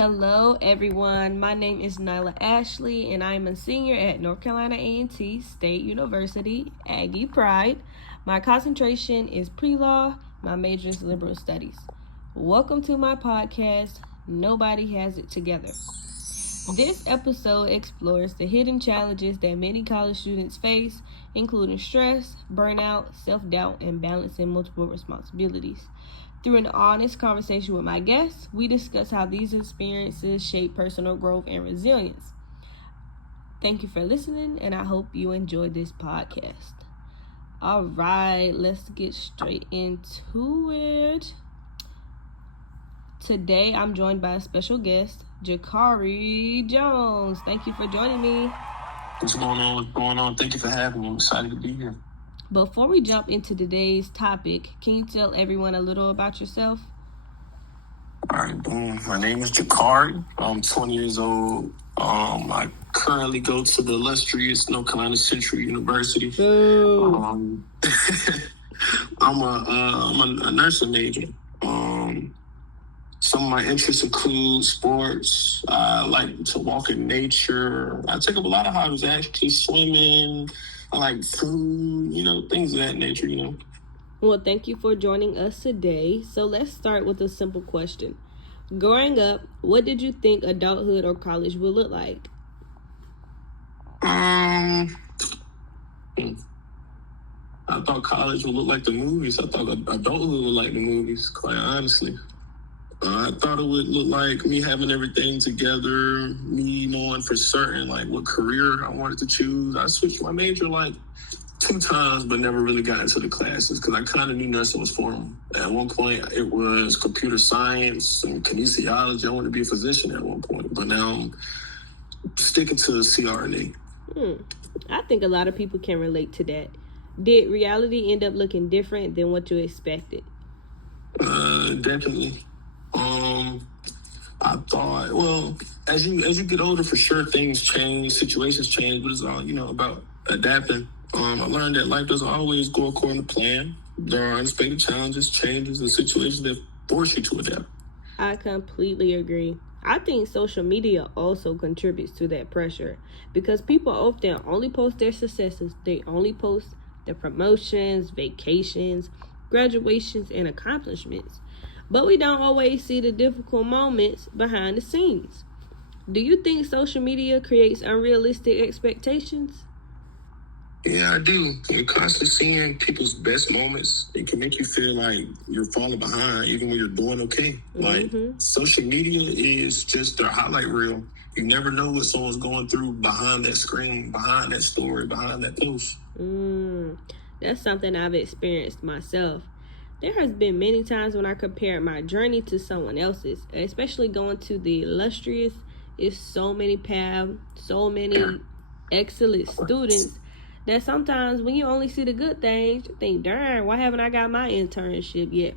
Hello everyone, my name is Nyla Ashley and I am a senior at North Carolina A&T State University, Aggie Pride. My concentration is pre-law, my major is liberal studies. Welcome to my podcast, Nobody Has It Together. This episode explores the hidden challenges that many college students face, including stress, burnout, self-doubt, and balancing multiple responsibilities. Through an honest conversation with my guests, we discuss how these experiences shape personal growth and resilience. Thank you for listening, and I hope you enjoyed this podcast. All right, let's get straight into it. Today, I'm joined by a special guest, Jakari Jones. Thank you for joining me. What's going on? Thank you for having me. I'm excited to be here. Before we jump into today's topic, can you tell everyone a little about yourself? All right, boom. My name is Jakari. I'm 20 years old. I currently go to the illustrious North Carolina Central University. I'm a nursing major. Some of my interests include sports. I like to walk in nature. I take up a lot of hobbies, actually swimming. I like food, things of that nature, Well, thank you for joining us today. So let's start with a simple question. Growing up, what did you think adulthood or college would look like? I thought college would look like the movies. I thought adulthood would look like the movies, quite honestly. I thought it would look like me having everything together, me knowing for certain what career I wanted to choose. I switched my major 2 times, but never really got into the classes because I kind of knew nursing was for me. At one point, it was computer science and kinesiology. I wanted to be a physician at one point, but now I'm sticking to CRNA. I think a lot of people can relate to that. Did reality end up looking different than what you expected? Definitely. I thought, as you get older, for sure, things change, situations change, but it's all, about adapting. I learned that life doesn't always go according to plan. There are unexpected challenges, changes, and situations that force you to adapt. I completely agree. I think social media also contributes to that pressure because people often only post their successes. They only post their promotions, vacations, graduations, and accomplishments. But we don't always see the difficult moments behind the scenes. Do you think social media creates unrealistic expectations? Yeah, I do. You're constantly seeing people's best moments. It can make you feel like you're falling behind even when you're doing okay. Social media is just their highlight reel. You never know what someone's going through behind that screen, behind that story, behind that post. That's something I've experienced myself. There has been many times when I compared my journey to someone else's, especially going to the illustrious. It's so many paths, so many excellent students that sometimes when you only see the good things, you think, darn, why haven't I got my internship yet?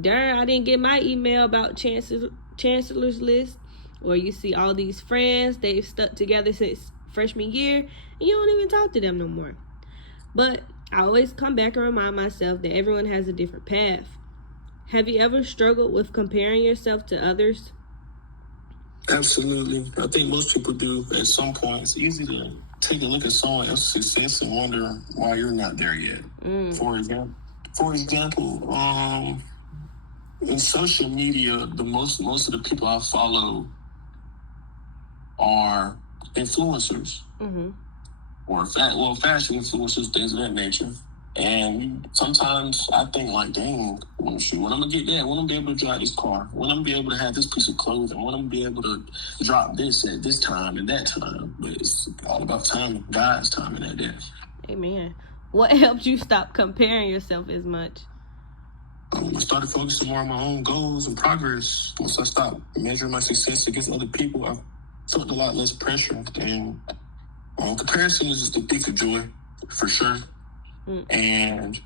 Darn, I didn't get my email about chancellor's list. Or you see all these friends, they've stuck together since freshman year, and you don't even talk to them no more. But I always come back and remind myself that everyone has a different path. Have you ever struggled with comparing yourself to others? Absolutely. I think most people do at some point. It's easy to take a look at someone else's success and wonder why you're not there yet. For example, in social media, most of the people I follow are influencers. Or fashion influencers, things of that nature. And sometimes I think dang, when I'm gonna get that, when I'm gonna be able to drive this car, when I'm gonna be able to have this piece of clothing, when I'm gonna be able to drop this at this time and that time. But it's all about timing, God's timing at that. Amen. What helped you stop comparing yourself as much? I started focusing more on my own goals and progress. Once I stopped measuring my success against other people, I felt a lot less pressure. And comparison is just a thief of joy, for sure. And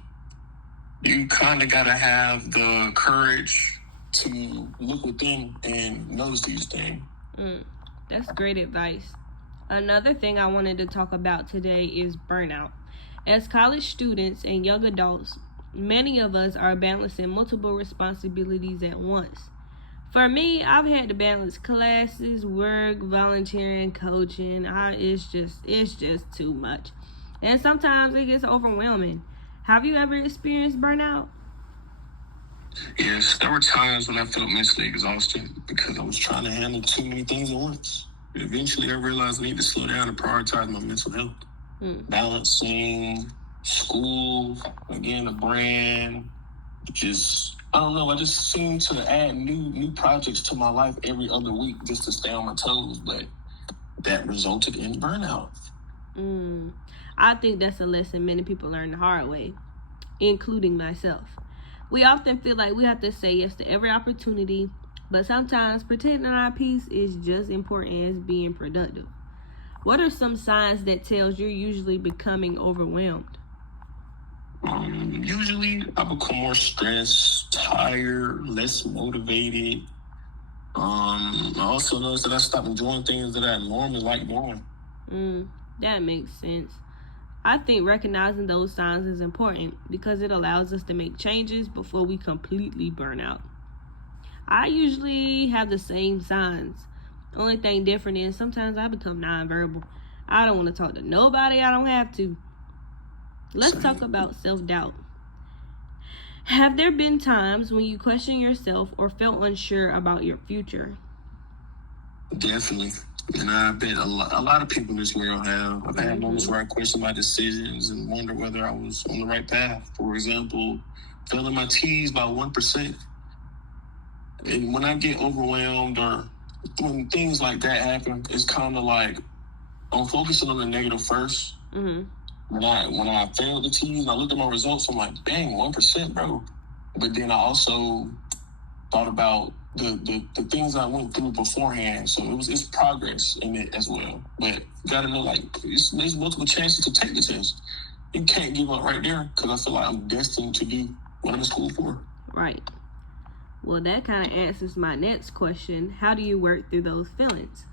you kind of got to have the courage to look within and notice these things. That's great advice. Another thing I wanted to talk about today is burnout. As college students and young adults, many of us are balancing multiple responsibilities at once. For me, I've had to balance classes, work, volunteering, coaching. It's just too much. And sometimes it gets overwhelming. Have you ever experienced burnout? Yes, there were times when I felt mentally exhausted because I was trying to handle too many things at once. Eventually, I realized I need to slow down and prioritize my mental health. Balancing school, again, a brand, I don't know, I just seem to add new projects to my life every other week just to stay on my toes, but that resulted in burnout. I think that's a lesson many people learn the hard way, including myself. We often feel like we have to say yes to every opportunity, but sometimes protecting our peace is just important as being productive. What are some signs that tells you're usually becoming overwhelmed? Usually I become more stressed, tired, less motivated. I also notice that I stop enjoying things that I normally like doing. That makes sense. I think recognizing those signs is important because it allows us to make changes before we completely burn out. I usually have the same signs. Only thing different is sometimes I become nonverbal. I don't want to talk to nobody I don't have to. Let's talk about self-doubt. Have there been times when you question yourself or felt unsure about your future? Definitely. And I bet a lot of people in this world have. I've had moments where I question my decisions and wonder whether I was on the right path. For example, failing my T's by 1%. And when I get overwhelmed or when things like that happen, it's kind of like I'm focusing on the negative first. When I failed the T's and I looked at my results, I'm like, dang, 1%, bro. But then I also thought about the things I went through beforehand. So it's progress in it as well. But you gotta know, like, there's multiple chances to take the test. You can't give up right there because I feel like I'm destined to do what I'm in school for. Right. Well, that kind of answers my next question. How do you work through those feelings?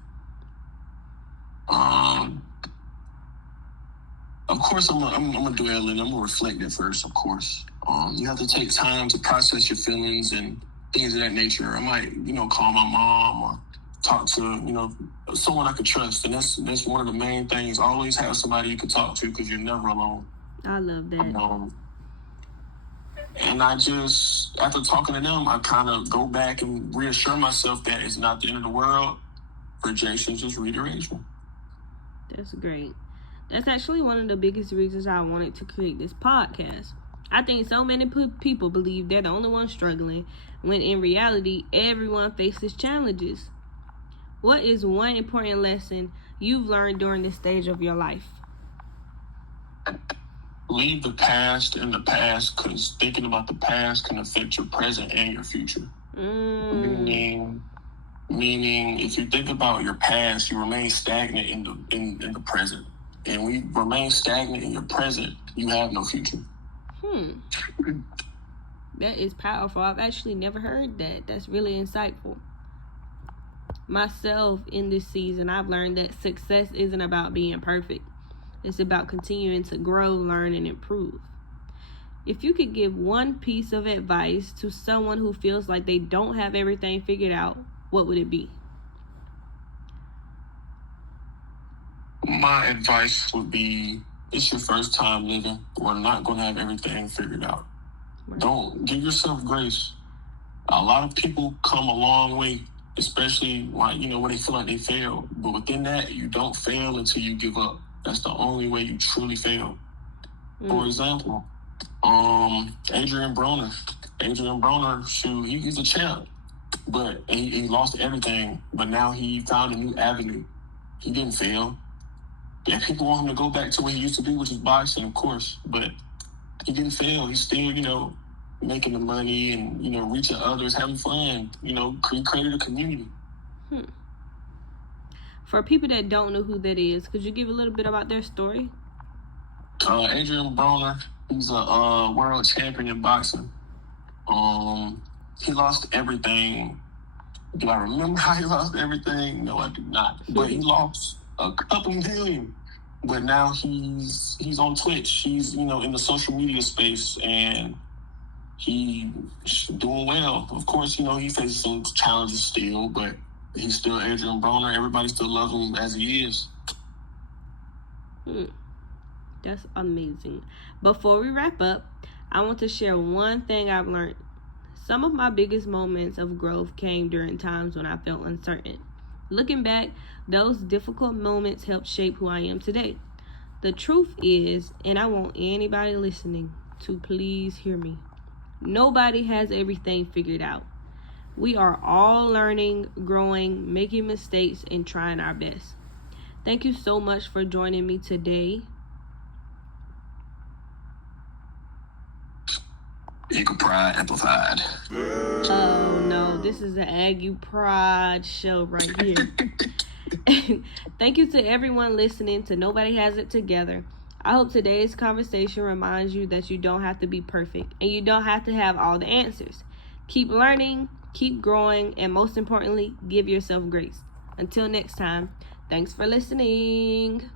Of course, I'm gonna dwell and I'm gonna reflect at first. Of course, you have to take time to process your feelings and things of that nature. I might, call my mom or talk to, someone I could trust, and that's one of the main things. Always have somebody you can talk to because you're never alone. I love that. And I just, after talking to them, I kind of go back and reassure myself that it's not the end of the world. Rejection is just redirection. That's great. That's actually one of the biggest reasons I wanted to create this podcast. I think so many people believe they're the only ones struggling, when in reality, everyone faces challenges. What is one important lesson you've learned during this stage of your life? Leave the past in the past, because thinking about the past can affect your present and your future. Meaning, if you think about your past, you remain stagnant in the present. And when you remain stagnant in your present, you have no future. That is powerful. I've actually never heard that. That's really insightful. Myself, in this season, I've learned that success isn't about being perfect. It's about continuing to grow, learn, and improve. If you could give one piece of advice to someone who feels like they don't have everything figured out, what would it be? My advice would be, it's your first time living. We're not going to have everything figured out. Right. Don't give yourself grace. A lot of people come a long way, especially when they feel like they fail. But within that, you don't fail until you give up. That's the only way you truly fail. For example, Adrian Broner. He's a champ, but he lost everything. But now he found a new avenue. He didn't fail. Yeah, people want him to go back to what he used to do, which is boxing, of course. But he didn't fail. He's still, making the money and, reaching others, having fun. He created a community. For people that don't know who that is, could you give a little bit about their story? Adrian Broner, he's a world champion in boxing. He lost everything. Do I remember how he lost everything? No, I do not. But he lost a couple million. But now he's on Twitch. He's, in the social media space, and he's doing well. Of course, he faces some challenges still, but he's still Adrian Broner. Everybody still loves him as he is. That's amazing. Before we wrap up, I want to share one thing I've learned. Some of my biggest moments of growth came during times when I felt uncertain. Looking back, those difficult moments helped shape who I am today. The truth is, and I want anybody listening to please hear me, nobody has everything figured out. We are all learning, growing, making mistakes, and trying our best. Thank you so much for joining me today. Eagle Pride Amplified. Oh no, this is the Aggie Pride show right here. Thank you to everyone listening to Nobody Has It Together. I hope today's conversation reminds you that you don't have to be perfect and you don't have to have all the answers. Keep learning, keep growing, and most importantly, give yourself grace. Until next time, thanks for listening.